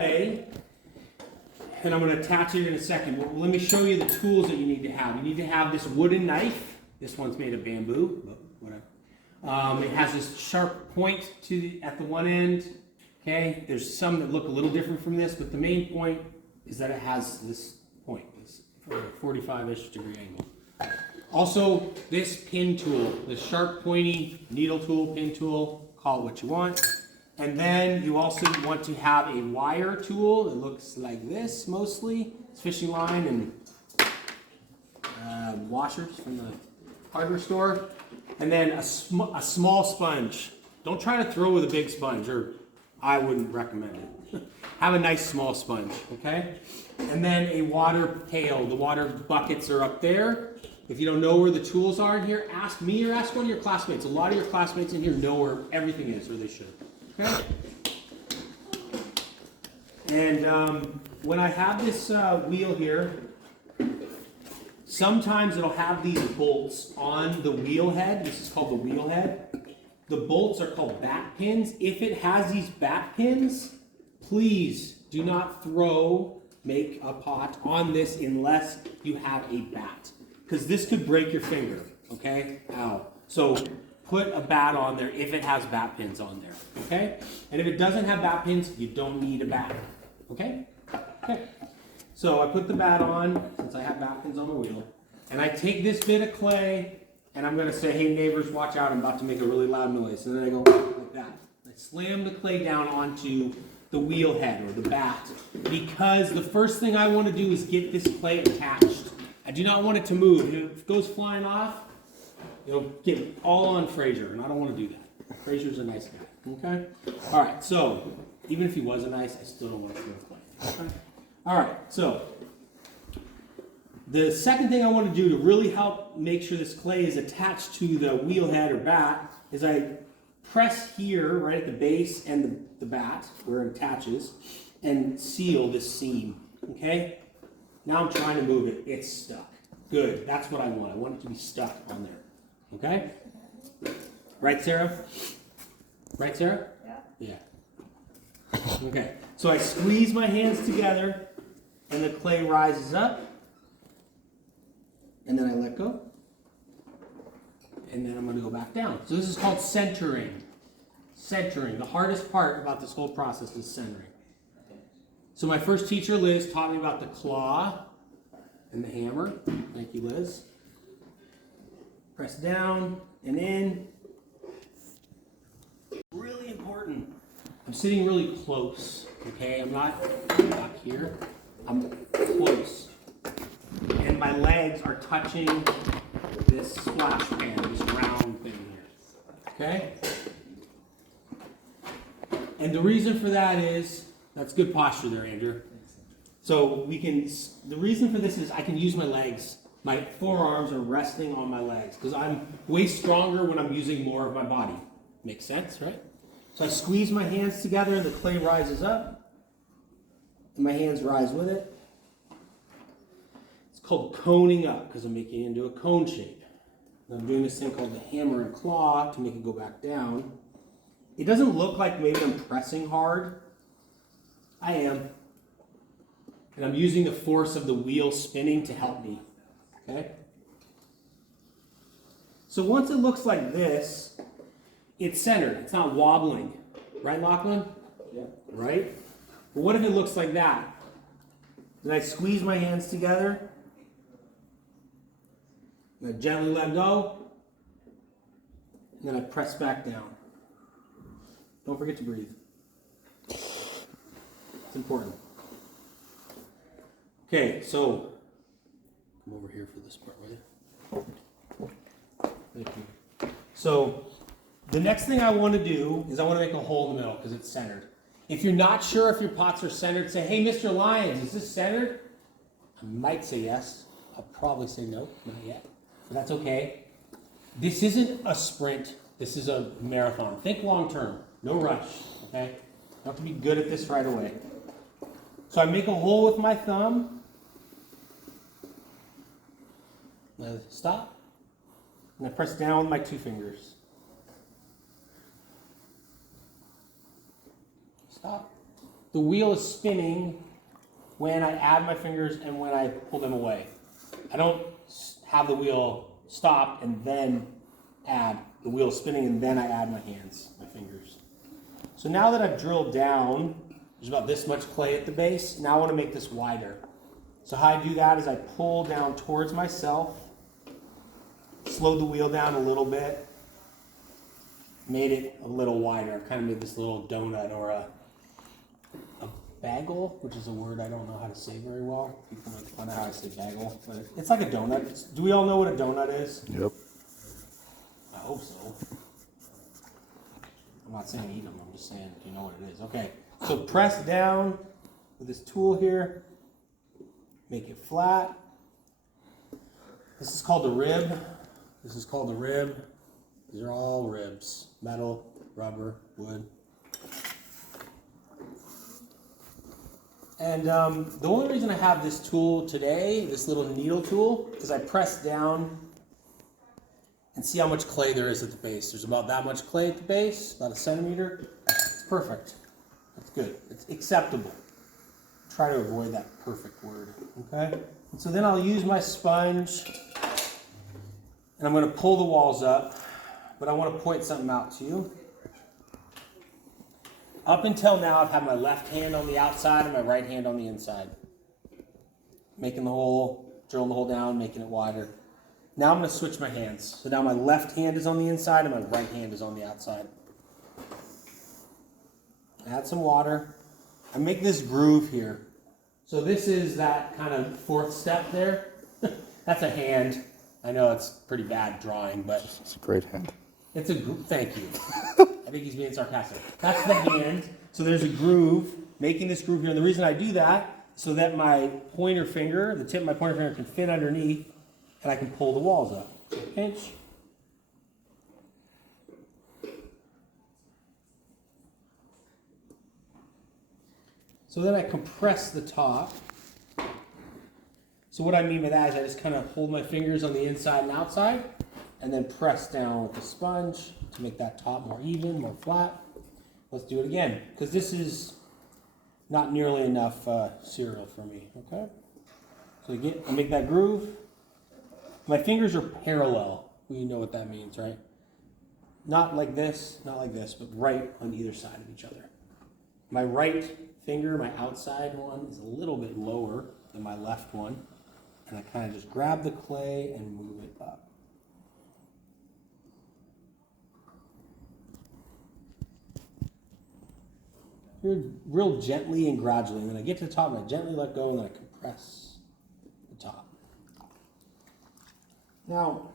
And I'm going to attach it in a second. But let me show you the tools that you need to have. You need to have this wooden knife. This one's made of bamboo, but whatever. It has this sharp point at the one end. Okay, there's some that look a little different from this, but the main point is that it has this point, this 45-ish degree angle. Also, this pin tool, the sharp pointy needle tool, pin tool, call it what you want. And then you also want to have a wire tool that looks like this mostly. It's fishing line and washers from the hardware store. And then a small sponge. Don't try to throw with a big sponge, or I wouldn't recommend it. Have a nice small sponge, okay? And then a water pail. The water buckets are up there. If you don't know where the tools are in here, ask me or ask one of your classmates. A lot of your classmates in here know where everything is, or they should. Okay? And when I have this wheel here, sometimes it'll have these bolts on the wheel head. This is called the wheel head. The bolts are called bat pins. If it has these bat pins, please do not make a pot on this unless you have a bat. Because this could break your finger, okay? Ow. So put a bat on there if it has bat pins on there, okay? And if it doesn't have bat pins, you don't need a bat, okay? Okay. So I put the bat on, since I have bat pins on the wheel, and I take this bit of clay, and I'm gonna say, hey neighbors, watch out, I'm about to make a really loud noise. And then I go like that. I slam the clay down onto the wheel head or the bat, because the first thing I wanna do is get this clay attached. I do not want it to move. If it goes flying off, it'll get all on Fraser, and I don't want to do that. Fraser's a nice guy, okay? All right, so even if he wasn't nice, I still don't want to throw clay, okay? All right, so the second thing I want to do to really help make sure this clay is attached to the wheel head or bat is I press here, right at the base and the bat, where it attaches, and seal this seam, okay? Now I'm trying to move it. It's stuck. Good. That's what I want. I want it to be stuck on there. Okay? Right, Sarah? Right, Sarah? Yeah. Yeah. Okay. So I squeeze my hands together, and the clay rises up, and then I let go, and then I'm going to go back down. So this is called centering. Centering. The hardest part about this whole process is centering. So my first teacher, Liz, taught me about the claw and the hammer. Thank you, Liz. Press down and in. Really important. I'm sitting really close, okay? I'm not here. I'm close. And my legs are touching this splash pan, this round thing here, okay? And the reason for that is, that's good posture there, Andrew. So the reason for this is I can use my legs. My forearms are resting on my legs because I'm way stronger when I'm using more of my body. Makes sense, right? So I squeeze my hands together and the clay rises up. And my hands rise with it. It's called coning up because I'm making it into a cone shape. And I'm doing this thing called the hammer and claw to make it go back down. It doesn't look like maybe I'm pressing hard. I am. And I'm using the force of the wheel spinning to help me. Okay? So once it looks like this, it's centered. It's not wobbling. Right, Lachlan? Yeah. Right? But what if it looks like that? Then I squeeze my hands together. And I gently let go. And then I press back down. Don't forget to breathe. It's important. Okay, so come over here for this part, will you? Thank you. So the next thing I want to do is I want to make a hole in the middle because it's centered. If you're not sure if your pots are centered, say, hey, Mr. Lyons, is this centered? I might say yes. I'll probably say no, not yet. But that's okay. This isn't a sprint. This is a marathon. Think long term. No rush, okay? You have to be good at this right away. So I make a hole with my thumb. Stop. And I press down with my two fingers. Stop. the wheel is spinning when I add my fingers and when I pull them away. I don't have the wheel stop and then add. The wheel is spinning and then I add my hands, my fingers. So now that I've drilled down, there's about this much clay at the base. Now I want to make this wider. So how I do that is I pull down towards myself, slow the wheel down a little bit, made it a little wider. I kind of made this little donut or a bagel, which is a word I don't know how to say very well. People make fun of how I say bagel, but it's like a donut. Do we all know what a donut is? Yep. I hope so. I'm not saying eat them, I'm just saying you know what it is. Okay, so press down with this tool here, make it flat. This is called a rib. This is called a rib. These are all ribs. Metal, rubber, wood. And the only reason I have this tool today, this little needle tool, is I press down and see how much clay there is at the base. There's about that much clay at the base, about 1 centimeter. It's perfect. That's good. It's acceptable. Try to avoid that perfect word, okay? And so then I'll use my sponge and I'm going to pull the walls up, but I want to point something out to you. Up until now, I've had my left hand on the outside and my right hand on the inside. Making the hole, drilling the hole down, making it wider. Now I'm going to switch my hands. So now my left hand is on the inside and my right hand is on the outside. Add some water. I make this groove here. So this is that kind of fourth step there. That's a hand. I know it's pretty bad drawing, but It's a great hand. it's a groove. Thank you. I think he's being sarcastic. That's the hand. So there's a groove, making this groove here. And the reason I do that, so that my pointer finger, the tip of my pointer finger can fit underneath, and I can pull the walls up. Pinch. So then I compress the top. So what I mean by that is I just kind of hold my fingers on the inside and outside, and then press down with the sponge to make that top more even, more flat. Let's do it again, because this is not nearly enough cereal for me, okay? So again, I make that groove. My fingers are parallel. You know what that means, right? Not like this, but right on either side of each other. My right finger, my outside one, is a little bit lower than my left one. And I kind of just grab the clay and move it up. Real gently and gradually. And then I get to the top and I gently let go and then I compress the top. Now,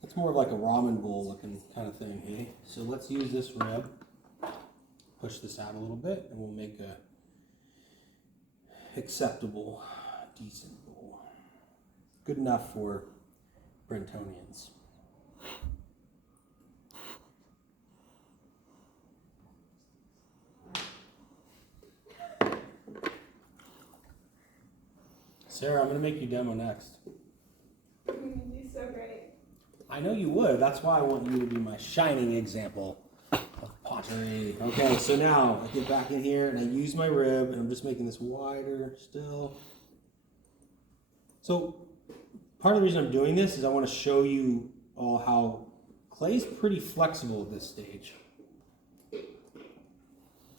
that's more of like a ramen bowl looking kind of thing, hey? So let's use this rib. Push this out a little bit and we'll make a acceptable, decent bowl. Good enough for Brentonians. Sarah, I'm going to make you demo next. You're going to do so great. I know you would. That's why I want you to be my shining example of pottery. Okay, so now I get back in here and I use my rib and I'm just making this wider still. So part of the reason I'm doing this is I want to show you all how clay is pretty flexible at this stage.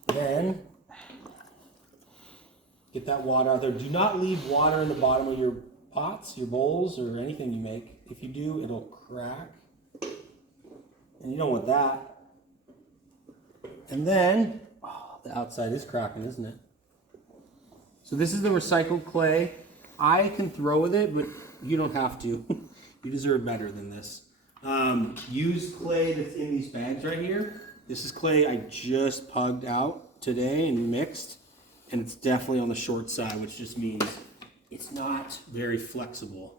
Then get that water out there. Do not leave water in the bottom of your pots, your bowls, or anything you make. If you do, it'll crack. And you don't want that. And then, the outside is cracking, isn't it? So this is the recycled clay. I can throw with it, but you don't have to. You deserve better than this. Use clay that's in these bags right here. This is clay I just pugged out today and mixed. And it's definitely on the short side, which just means it's not very flexible.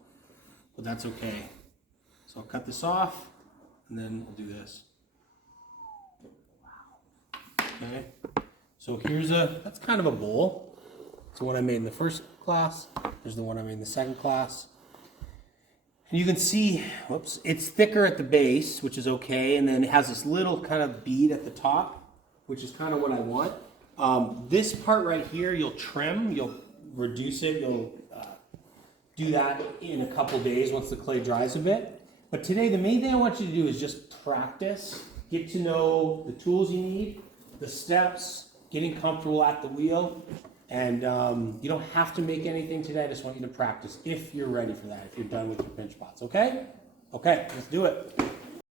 But that's okay. So I'll cut this off, and then we'll do this. Okay. So that's kind of a bowl. So what I made in the first class, there's the one I made in the second class. And you can see, whoops, it's thicker at the base, which is okay. And then it has this little kind of bead at the top, which is kind of what I want. This part right here, you'll trim, you'll reduce it, you'll do that in a couple days once the clay dries a bit. But today, the main thing I want you to do is just practice, get to know the tools you need, the steps, getting comfortable at the wheel, and you don't have to make anything today. I just want you to practice if you're ready for that, if you're done with your pinch pots, okay? Okay, let's do it.